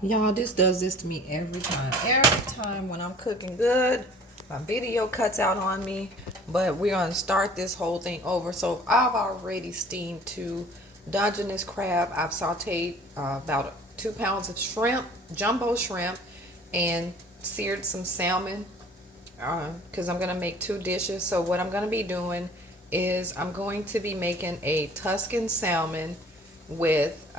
Y'all, this does this to me every time. Every time when I'm cooking good, my video cuts out on me. But we're going to start this whole thing over. So I've already steamed 2 Dungeness crab. I've sauteed about 2 pounds of shrimp, jumbo shrimp, and seared some salmon because I'm going to make 2 dishes. So what I'm going to be doing is I'm going to be making a Tuscan salmon with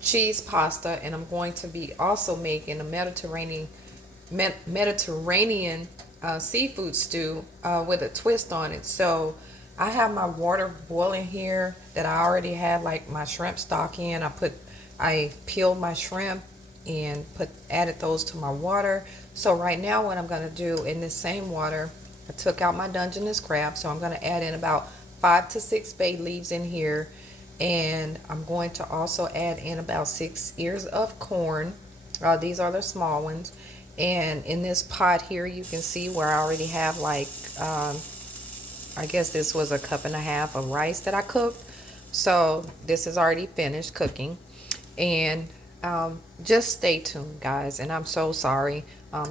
cheese pasta, and I'm going to be also making a Mediterranean seafood stew with a twist on it. So I have my water boiling here that I already had like my shrimp stock in. I peeled my shrimp and added those to my water. So right now what I'm going to do in this same water, I took out my Dungeness crab, so I'm going to add in about 5 to 6 bay leaves in here, and I'm going to also add in about 6 ears of corn. These are the small ones. And in this pot here, you can see where I already have like, I guess this was a cup and a half of rice that I cooked. So this is already finished cooking. And just stay tuned, guys. And I'm so sorry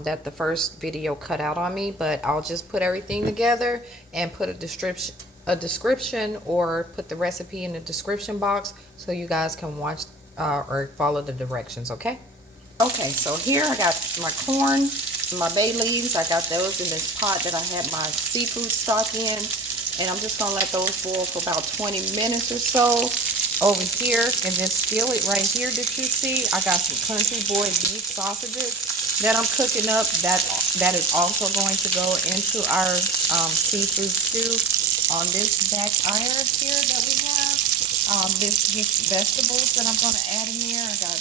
that the first video cut out on me, but I'll just put everything together and put a description or put the recipe in the description box so you guys can watch or follow the directions, okay? Okay, so here I got my corn, my bay leaves. I got those in this pot that I had my seafood stock in. And I'm just going to let those boil for about 20 minutes or so over here. And then skillet right here that you see, I got some Country Boy beef sausages that I'm cooking up. That is also going to go into our seafood stew. On this back iron here that we have, these vegetables that I'm going to add in there. I got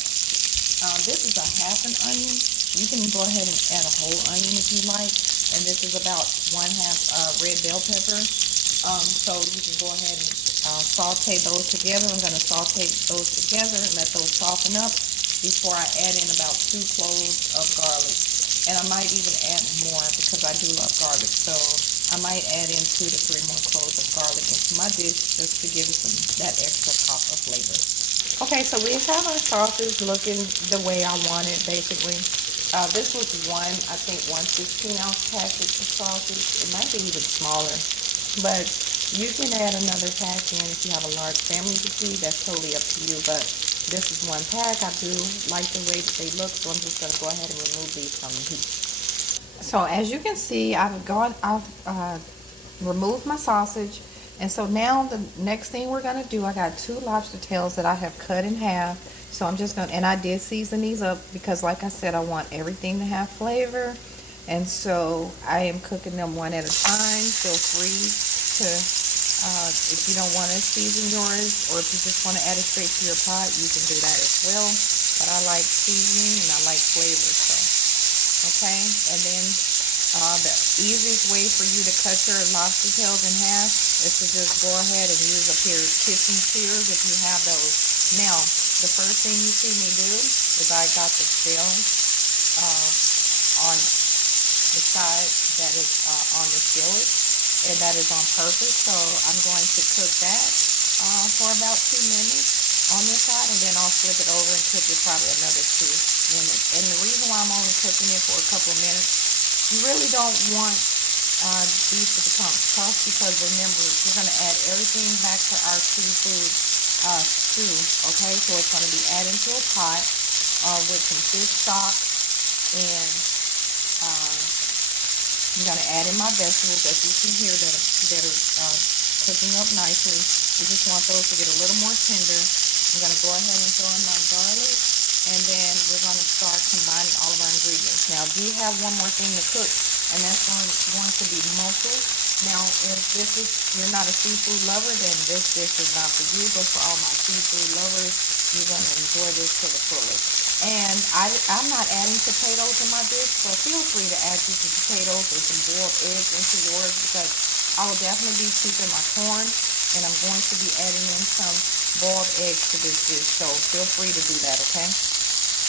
this is a half an onion. You can go ahead and add a whole onion if you like. And this is about 1/2 red bell pepper. So you can go ahead and saute those together. I'm going to saute those together and let those soften up before I add in about 2 cloves of garlic. And I might even add more because I do love garlic. So I might add in 2 to 3 more cloves of garlic into my dish just to give it that extra pop of flavor. Okay, so we have our sausage looking the way I want it, basically. This was I think 1 16-ounce package of sausage. It might be even smaller, but you can add another pack in if you have a large family to feed. That's totally up to you, but this is 1 pack. I do like the way that they look, so I'm just going to go ahead and remove these from the heat. So as you can see, I've removed my sausage. And so now the next thing we're gonna do, I got 2 lobster tails that I have cut in half. So I'm just gonna, and I did season these up because like I said, I want everything to have flavor. And so I am cooking them one at a time. Feel free to, if you don't want to season yours, or if you just want to add it straight to your pot, you can do that as well. But I like seasoning and I like flavor, so okay. And then the easiest way for you to cut your lobster tails in half is to just go ahead and use a pair of kitchen shears if you have those. Now, the first thing you see me do is I got the scale on the side that is on the skillet, and that is on purpose. So I'm going to cook that for about 2 minutes on this side, and then I'll flip it over and cook it probably another 2 minutes. And the reason why I'm only cooking it for a couple of minutes, you really don't want these to become tough because remember, we're going to add everything back to our seafood stew. Okay, so it's going to be added to a pot with some fish stock, and I'm going to add in my vegetables that you see here that are cooking up nicely. We just want those to get a little more tender. I'm going to go ahead and throw in my garlic, and then we're going to start combining all of our ingredients. Now, do you have one more thing to cook, and that's going to be mussels. Now, if you're not a seafood lover, then this dish is not for you, but for all my seafood lovers, you're going to enjoy this to the fullest. And I'm not adding potatoes in my dish, so feel free to add you some potatoes or some boiled eggs into yours because I will definitely be keeping my corn, and I'm going to be adding in some boiled eggs to this dish, so feel free to do that, okay?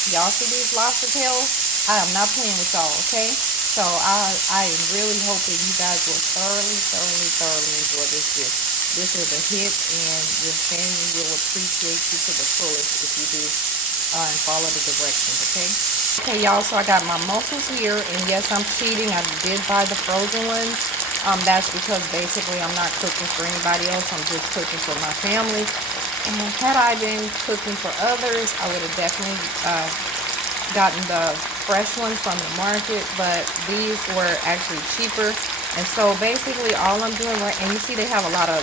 Y'all see these lobster tails? I am not playing with y'all, okay? So I am really hoping you guys will thoroughly enjoy this dish. This is a hit, and your family will appreciate you to the fullest if you do. and follow the directions, okay? Okay, y'all, so I got my mussels here, and yes, I'm cheating. I did buy the frozen ones. That's because basically I'm not cooking for anybody else. I'm just cooking for my family. And had I been cooking for others, I would have definitely gotten the fresh ones from the market, but these were actually cheaper. And so basically all I'm doing right, and you see they have a lot of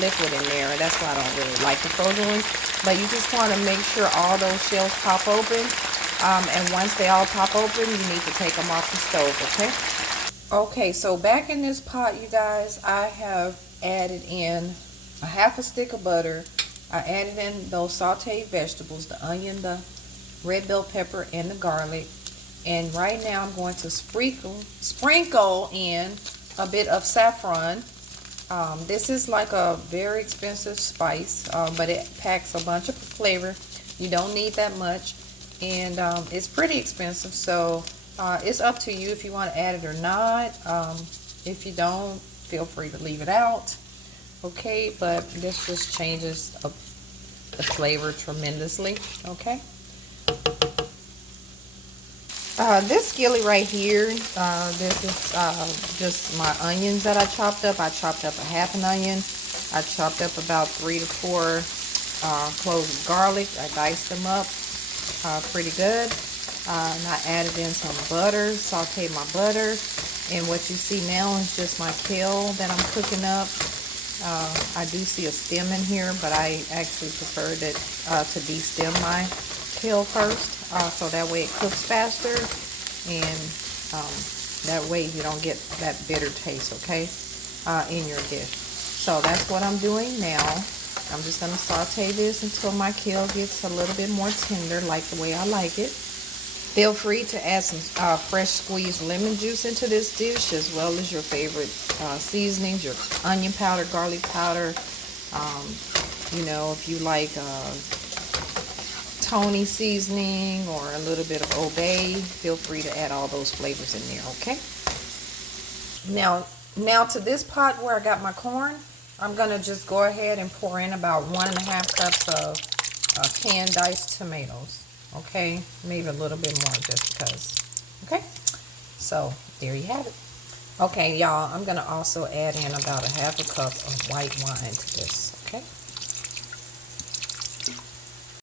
liquid in there, and that's why I don't really like the frozen ones. But you just want to make sure all those shells pop open. And once they all pop open, you need to take them off the stove, okay? Okay, so back in this pot, you guys, I have added in a half a stick of butter. I added in those sauteed vegetables, the onion, the red bell pepper, and the garlic. And right now I'm going to sprinkle in a bit of saffron. This is like a very expensive spice, but it packs a bunch of flavor. You don't need that much. And it's pretty expensive, so it's up to you if you want to add it or not. If you don't, feel free to leave it out. Okay, but this just changes the flavor tremendously. Okay. This skillet right here, this is just my onions that I chopped up. I chopped up a half an onion. I chopped up about 3 to 4 cloves of garlic. I diced them up pretty good. And I added in some butter, sauteed my butter. And what you see now is just my kale that I'm cooking up. I do see a stem in here, but I actually prefer to de-stem my kale first, so that way it cooks faster, and that way you don't get that bitter taste, okay, in your dish. So that's what I'm doing now. I'm just going to saute this until my kale gets a little bit more tender, like the way I like it. Feel free to add some fresh squeezed lemon juice into this dish, as well as your favorite seasonings, your onion powder, garlic powder. You know, if you like Tony seasoning or a little bit of Obey, feel free to add all those flavors in there, okay? Now to this pot where I got my corn, I'm going to just go ahead and pour in about 1.5 cups of canned diced tomatoes. Okay, maybe a little bit more just because. Okay, so there you have it. Okay, y'all, I'm gonna also add in about 1/2 cup of white wine to this. Okay.